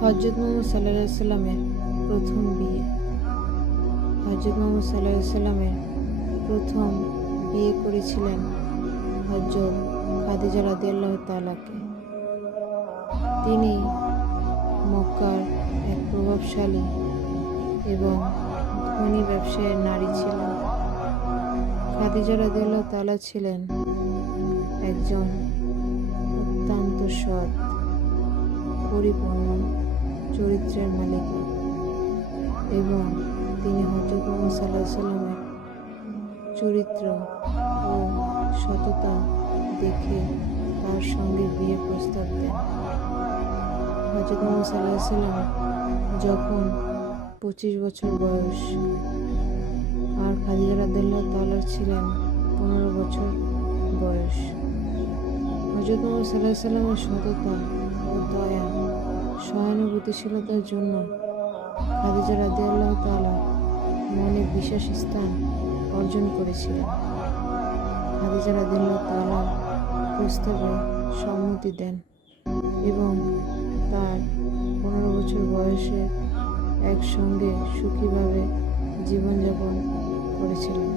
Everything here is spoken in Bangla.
হজরত মোহাম্মদ সাল্লাহ সাল্লামের প্রথম বিয়ে। হজরত মোহাম্মদ সাল্লাহ সাল্লামের প্রথম বিয়ে করেছিলেন হজরত খাদিজা রাদিয়াল্লাহ তালাকে তিনি মক্কার এক প্রভাবশালী এবং ধনী ব্যবসায়ের নারী ছিলেন। খাদিজা রাদিয়াল্লাহ তালা ছিলেন একজন অত্যন্ত সৎ, পরিপূর্ণ চরিত্রের মালিক। এবং তিনি হজরত মোহাম্মদ সাল্লাহ সাল্লামের চরিত্র ও সততা দেখে তার সঙ্গে বিয়ে প্রস্তাব দেন। হজরত মোহাম্মদ সাল্লাহ সাল্লাম যখন পঁচিশ বছর বয়স, আর খাদিজা রাদিয়াল্লাহু তাআলা ছিলেন পনেরো বছর বয়স। হজরত মোহাম্মদ সাল্লাহ সাল্লামের সততা ও দয়া সহানুভূতিশীলতার জন্য খাদিজা রাদিয়াল্লাহ তাআলা মনে বিশেষ স্থান অর্জন করেছিলেন। খাদিজা রাদিয়াল্লাহ তাআলা প্রস্তাবে সম্মতি দেন এবং তার পনেরো বছর বয়সে একসঙ্গে সুখীভাবে জীবনযাপন করেছিলেন।